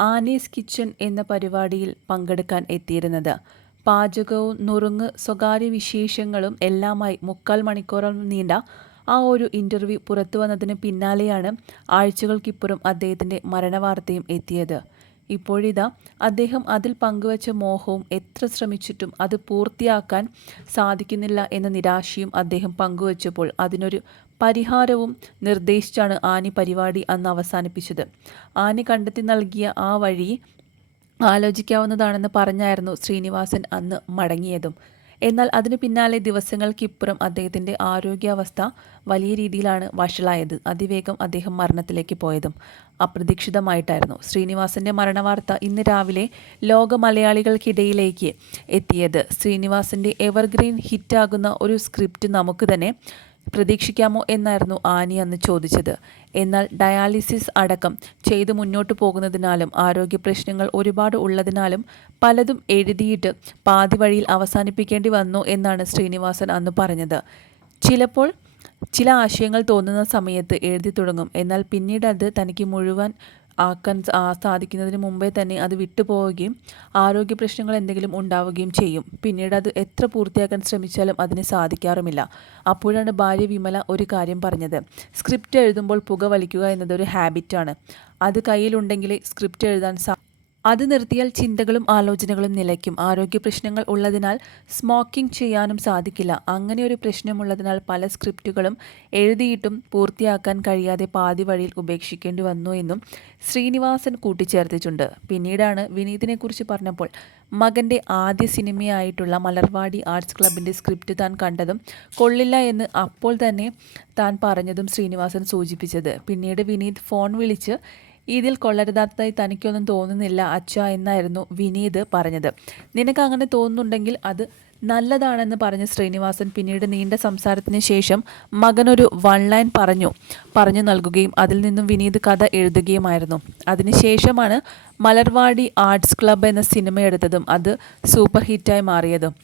Annie's kitchen എന്ന പരിപാടിയിൽ പങ്കെടുക്കാൻ എത്തിയിരുന്നത്. പാചകവും നുറുങ്ങ് സ്വകാര്യ വിശേഷങ്ങളും എല്ലാമായി മുക്കാൽ മണിക്കൂറോളം നീണ്ട ആ ഒരു ഇന്റർവ്യൂ പുറത്തു വന്നതിന് പിന്നാലെയാണ് ആഴ്ചകൾക്കിപ്പുറം അദ്ദേഹത്തിന്റെ മരണവാർത്തയും എത്തിയത്. ഇപ്പോഴിതാ അദ്ദേഹം അതിൽ പങ്കുവച്ച മോഹവും എത്ര ശ്രമിച്ചിട്ടും അത് പൂർത്തിയാക്കാൻ സാധിക്കുന്നില്ല എന്ന നിരാശയും അദ്ദേഹം പങ്കുവച്ചപ്പോൾ അതിനൊരു പരിഹാരവും നിർദ്ദേശിച്ചാണ് ആനി പരിപാടി അന്ന് അവസാനിപ്പിച്ചത്. ആനി കണ്ടെത്തി നൽകിയ ആ വഴി ആലോചിക്കാവുന്നതാണെന്ന് പറഞ്ഞായിരുന്നു ശ്രീനിവാസൻ അന്ന് മടങ്ങിയതും. എന്നാൽ അതിനു പിന്നാലെ ദിവസങ്ങൾക്കിപ്പുറം അദ്ദേഹത്തിന്റെ ആരോഗ്യാവസ്ഥ വലിയ രീതിയിലാണ് വഷളായത്. അതിവേഗം അദ്ദേഹം മരണത്തിലേക്ക് പോയതും അപ്രതീക്ഷിതമായിട്ടായിരുന്നു. ശ്രീനിവാസന്റെ മരണവാർത്ത ഇന്ന് രാവിലെ ലോക മലയാളികൾക്കിടയിലേക്ക് എത്തിയത്. ശ്രീനിവാസന്റെ എവർഗ്രീൻ ഹിറ്റാകുന്ന ഒരു സ്ക്രിപ്റ്റ് നമുക്ക് തന്നെ പ്രതീക്ഷിക്കാമോ എന്നായിരുന്നു ആനി അന്ന് ചോദിച്ചത്. എന്നാൽ ഡയാലിസിസ് അടക്കം ചെയ്ത് മുന്നോട്ട് പോകുന്നതിനാലും ആരോഗ്യ പ്രശ്നങ്ങൾ ഒരുപാട് ഉള്ളതിനാലും പലതും എഴുതിയിട്ട് പാതി വഴിയിൽ അവസാനിപ്പിക്കേണ്ടി വന്നു എന്നാണ് ശ്രീനിവാസൻ അന്ന് പറഞ്ഞത്. ചിലപ്പോൾ ചില ആശയങ്ങൾ തോന്നുന്ന സമയത്ത് എഴുതി തുടങ്ങും. എന്നാൽ പിന്നീട് അത് തനിക്ക് മുഴുവൻ ആക്കാൻ സാധിക്കുന്നതിന് മുമ്പേ തന്നെ അത് വിട്ടുപോവുകയും ആരോഗ്യ പ്രശ്നങ്ങൾ എന്തെങ്കിലും ഉണ്ടാവുകയും ചെയ്യും. പിന്നീട് അത് എത്ര പൂർത്തിയാക്കാൻ ശ്രമിച്ചാലും അതിന് സാധിക്കാറുമില്ല. അപ്പോഴാണ് ഭാര്യ വിമല ഒരു കാര്യം പറഞ്ഞത്. സ്ക്രിപ്റ്റ് എഴുതുമ്പോൾ പുക വലിക്കുക എന്നതൊരു ഹാബിറ്റാണ്. അത് കയ്യിലുണ്ടെങ്കിൽ സ്ക്രിപ്റ്റ് എഴുതാൻ സാ അത് നിർത്തിയാൽ ചിന്തകളും ആലോചനകളും നിലയ്ക്കും. ആരോഗ്യ പ്രശ്നങ്ങൾ ഉള്ളതിനാൽ സ്മോക്കിംഗ് ചെയ്യാനും സാധിക്കില്ല. അങ്ങനെ ഒരു പ്രശ്നമുള്ളതിനാൽ പല സ്ക്രിപ്റ്റുകളും എഴുതിയിട്ടും പൂർത്തിയാക്കാൻ കഴിയാതെ പാതി വഴിയിൽ ഉപേക്ഷിക്കേണ്ടി വന്നു എന്നും ശ്രീനിവാസൻ കൂട്ടിച്ചേർത്തിട്ടുണ്ട്. പിന്നീടാണ് വിനീതിനെക്കുറിച്ച് പറഞ്ഞപ്പോൾ മകന്റെ ആദ്യ സിനിമയായിട്ടുള്ള മലർവാടി ആർട്സ് ക്ലബിന്റെ സ്ക്രിപ്റ്റ് താൻ കണ്ടതും കൊള്ളില്ല എന്ന് അപ്പോൾ തന്നെ താൻ പറഞ്ഞതും ശ്രീനിവാസൻ സൂചിപ്പിച്ചത്. പിന്നീട് വിനീത് ഫോൺ വിളിച്ച് ഇതിൽ കൊള്ളരുതാത്തതായി തനിക്കൊന്നും തോന്നുന്നില്ല. അച്ഛ എന്നായിരുന്നു വിനീത് പറഞ്ഞത്. നിനക്ക് അങ്ങനെ തോന്നുന്നുണ്ടെങ്കിൽ അത് നല്ലതാണെന്ന് പറഞ്ഞ ശ്രീനിവാസൻ പിന്നീട് നീണ്ട സംസാരത്തിന് ശേഷം മകനൊരു വൺ ലൈൻ പറഞ്ഞു പറഞ്ഞു നൽകുകയും അതിൽ നിന്നും വിനീത് കഥ എഴുതുകയുമായിരുന്നു. അതിനുശേഷമാണ് മലർവാടി ആർട്സ് ക്ലബ്ബ് എന്ന സിനിമ എടുത്തതും അത് സൂപ്പർ ഹിറ്റായി മാറിയതും.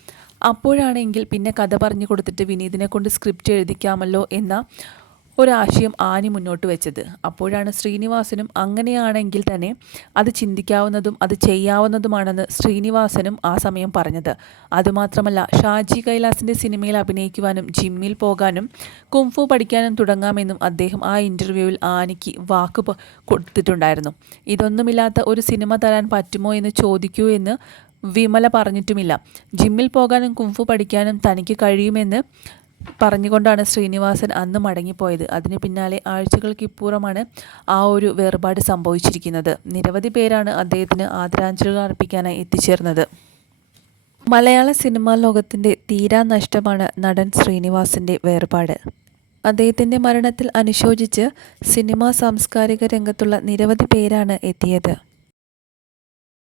അപ്പോഴാണെങ്കിൽ പിന്നെ കഥ പറഞ്ഞു കൊടുത്തിട്ട് വിനീതിനെ കൊണ്ട് സ്ക്രിപ്റ്റ് എഴുതിക്കാമല്ലോ എന്ന ഒരാശയം ആനി മുന്നോട്ട് വെച്ചത്. അപ്പോഴാണ് ശ്രീനിവാസനും അങ്ങനെയാണെങ്കിൽ തന്നെ അത് ചിന്തിക്കാവുന്നതും അത് ചെയ്യാവുന്നതുമാണെന്ന് ശ്രീനിവാസനും ആ സമയം പറഞ്ഞത്. അതുമാത്രമല്ല ഷാജി കൈലാസിന്റെ സിനിമയിൽ അഭിനയിക്കുവാനും ജിമ്മിൽ പോകാനും കുംഫു പഠിക്കാനും തുടങ്ങാമെന്നും അദ്ദേഹം ആ ഇന്റർവ്യൂവിൽ ആനിക്ക് വാക്ക് കൊടുത്തിട്ടുണ്ടായിരുന്നു. ഇതൊന്നുമില്ലാത്ത ഒരു സിനിമ തരാൻ പറ്റുമോ എന്ന് ചോദിക്കൂ എന്ന് വിമല പറഞ്ഞിട്ടുമില്ല. ജിമ്മിൽ പോകാനും കുംഫു പഠിക്കാനും തനിക്ക് കഴിയുമെന്ന് പറഞ്ഞുകൊണ്ടാണ് ശ്രീനിവാസൻ അന്ന് മടങ്ങിപ്പോയത്. അതിന് പിന്നാലെ ആഴ്ചകൾക്കിപ്പുറമാണ് ആ ഒരു വേർപാട് സംഭവിച്ചിരിക്കുന്നത്. നിരവധി പേരാണ് അദ്ദേഹത്തിന് ആദരാഞ്ജലികൾ അർപ്പിക്കാനായി എത്തിച്ചേർന്നത്. മലയാള സിനിമാ ലോകത്തിന്റെ തീരാ നഷ്ടമാണ് നടൻ ശ്രീനിവാസിന്റെ വേർപാട്. അദ്ദേഹത്തിന്റെ മരണത്തിൽ അനുശോചിച്ച് സിനിമാ സാംസ്കാരിക രംഗത്തുള്ള നിരവധി പേരാണ് എത്തിയത്.